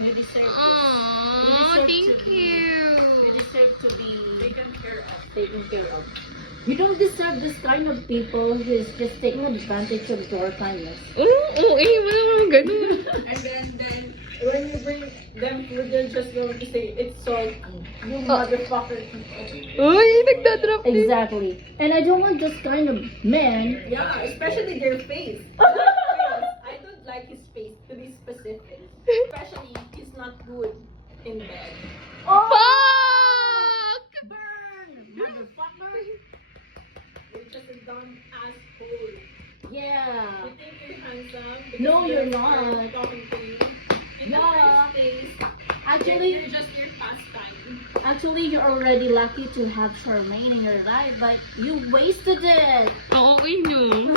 You deserve this. Aww, thank you. You deserve to be taken care of. You don't deserve this kind of people who is just taking advantage of your kindness. Oo, wala naman ganun. And then when you bring them food, they're just going to say it's salty. You motherfucker. Uy, nagdadrop din. Exactly. And I don't want this kind of man. Yeah, especially their face. I don't like his face, to be specific. Especially, he's not good in bed. Fuck! Burn! Motherfucker! You're just a dumb asshole. Yeah. You think you're handsome? Because No, you're girls not. are talking to you. In the Yeah. first place, Actually, you're just your pastime. actually, you're already lucky to have Charmaine in your life, but you wasted it. Oo, I know.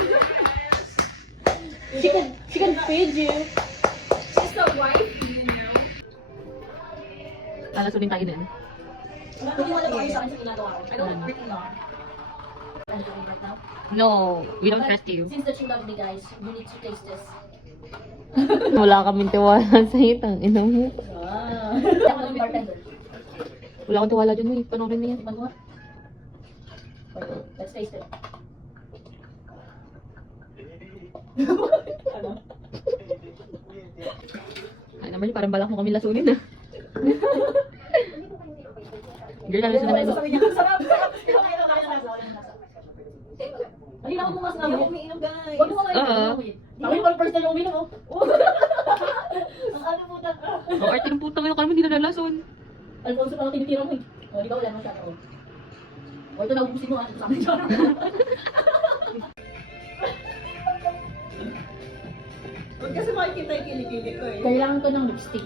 She can feed you. She's the wife, you know. Alasunin tayo din. Hindi wala kayo sa akin sa ginagawa ko. I don't freaking know. No, we don't trust you. Since that you love me, guys, you need to taste this. Wala kaming tiwala sa'yo, ina mo. Ako yung bartender. Wala akong tiwala dyan, uy. Panoorin na yan. Ano? Let's taste it. Ay naman, parang balak mo kami lasunin, ah. Girl, namin sila na. Sabi niya, sarap, sarap. Ay, ako bukas na mo. Umiinom, guys. Huwag mo ka Oo. Ako yung first time yung uminom, oh. Ang ano po na. O, arte ng putang ina, kala mo hindi na lalason. Alfonso pa ako tinitira mo, eh. O, di ba wala mo siya, oh. O, ito na ubusin mo, ito sa amin siya. Huwag kasi makikita yung kilikili ko eh. Kailangan ko ng lipstick.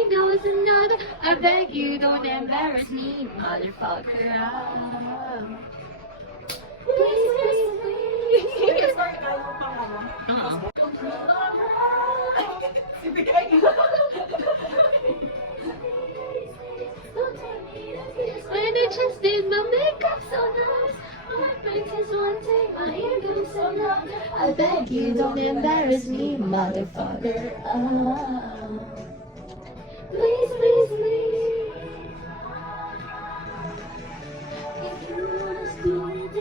I beg you, don't embarrass me, motherfucker. Please, please, please. When I just did my makeup so nice, my face is wanting, my hair goes so long. I beg you, don't embarrass me, motherfucker. Please, please, please. If you wanna do it,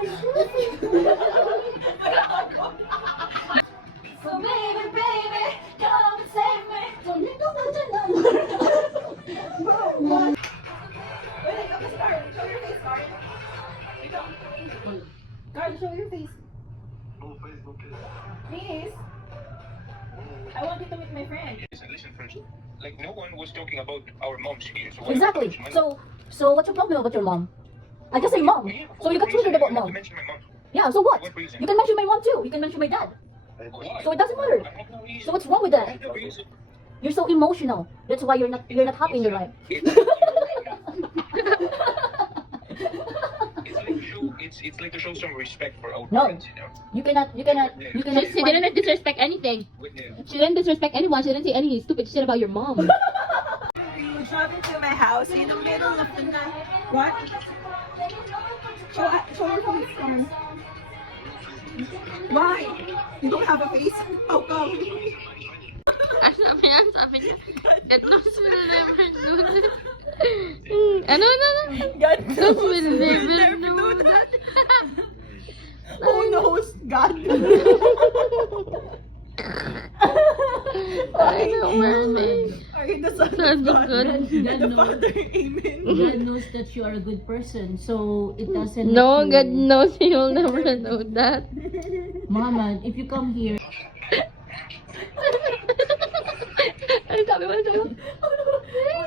so baby, baby, come and save me. Don't need no one to know. Wait, okay, Carl. Show your face, Carl. Ikaw. Carl, show your face. Please. I want you to meet my friend. Listen first. Like no one was talking about our moms here. So why Exactly. not mention my So what's your problem about your mom? I just say mom. mom? Yeah, So you got what triggered reason about do you have to mom. mention my mom? Yeah, so what? For what reason? You can mention my mom too. You can mention my dad. Why? So it doesn't matter. I have no reason. So what's wrong with I that? have no reason. You're so emotional. That's why you're not happy in your life. It's like to show some respect for our No. parents, you know. You cannot She didn't disrespect anything. She didn't disrespect anyone. She didn't say any stupid shit about your mom. You drove into my house in the middle of the night. What? Show your face, Carl. Why? You don't have a face? How come? Sabi niya, God knows we'll never do that. Ano? God Knows we'll never do that. Who knows? God. I know, mercy. Are you the son Son of of God? God. And the God knows. Father? Amen. God knows that you are a good person, so it doesn't. No, make God you- knows you'll never know that. Mama, if you come here, Ano sabi mo?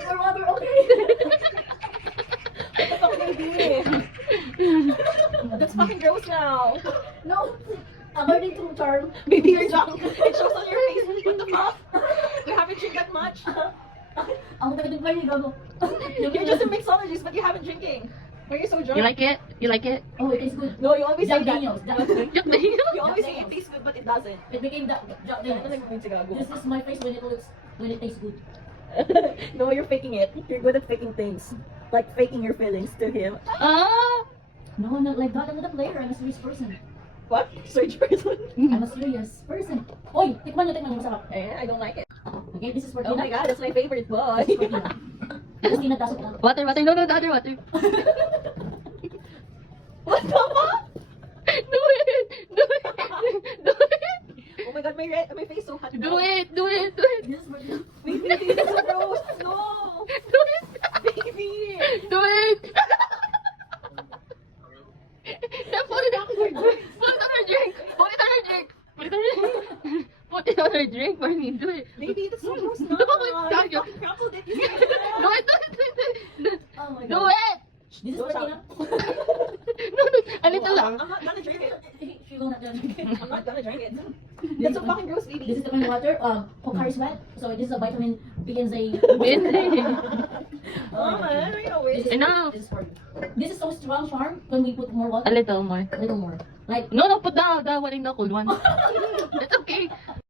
Your mother, okay. That's okay, baby. That's fucking gross now. no, according to term, Baby, you're drunk. It shows on your face. What the fuck? You haven't drank that much. ang taga-dugay ni Gago. You're just a mixologist, but you haven't drinking. Why are you so drunk? You like it? You like it? Oh, it tastes good. No, you always say Jack that. Daniels. You always say it tastes good, but it doesn't. It became Jack Ito Daniels. nagpapin si Gago. This is my face when it tastes good. No, you're faking it. You're good at faking things. Like faking your feelings to him. Ah! No, not like that. I'm not a player. I'm a serious person. What? Search person? I'm a serious person. Oy, tikman nyo, masarap. Eh, I don't like it. Okay, this is for Oh Tina. my god, that's my favorite boy. This is for Tina. This is Tina, tasok lang. Water, water. No, no, the other water. What the fuck? Do it! Do it! Do it! Oh my god, my face so hot. Do it! Do it! Do it! This is for Tina. Baby, this is so gross. No. Do it! Baby. Do it! Now put it on her drink! Put it on her drink! Put it on her drink! Put it on her drink! Put it on her drink, Marlene. Do it! Baby, that's so gross. No. No, it's not. You fucking crumpled it. Do it! Do it! Do it! Oh my Do god. it! This is for Tina. No, no. A little lang. I'm not gonna drink it. She will not drink it. I'm not gonna drink it. That's so fucking gross, baby. This is the kind of water. Pocari Sweat. So this is a vitamin B and Z. Oh man, I know it. Enough. This is for you. This is so strong, Charm. When we put more water, A little more. a little more. Like No, no, put the one in the cold one. It's okay.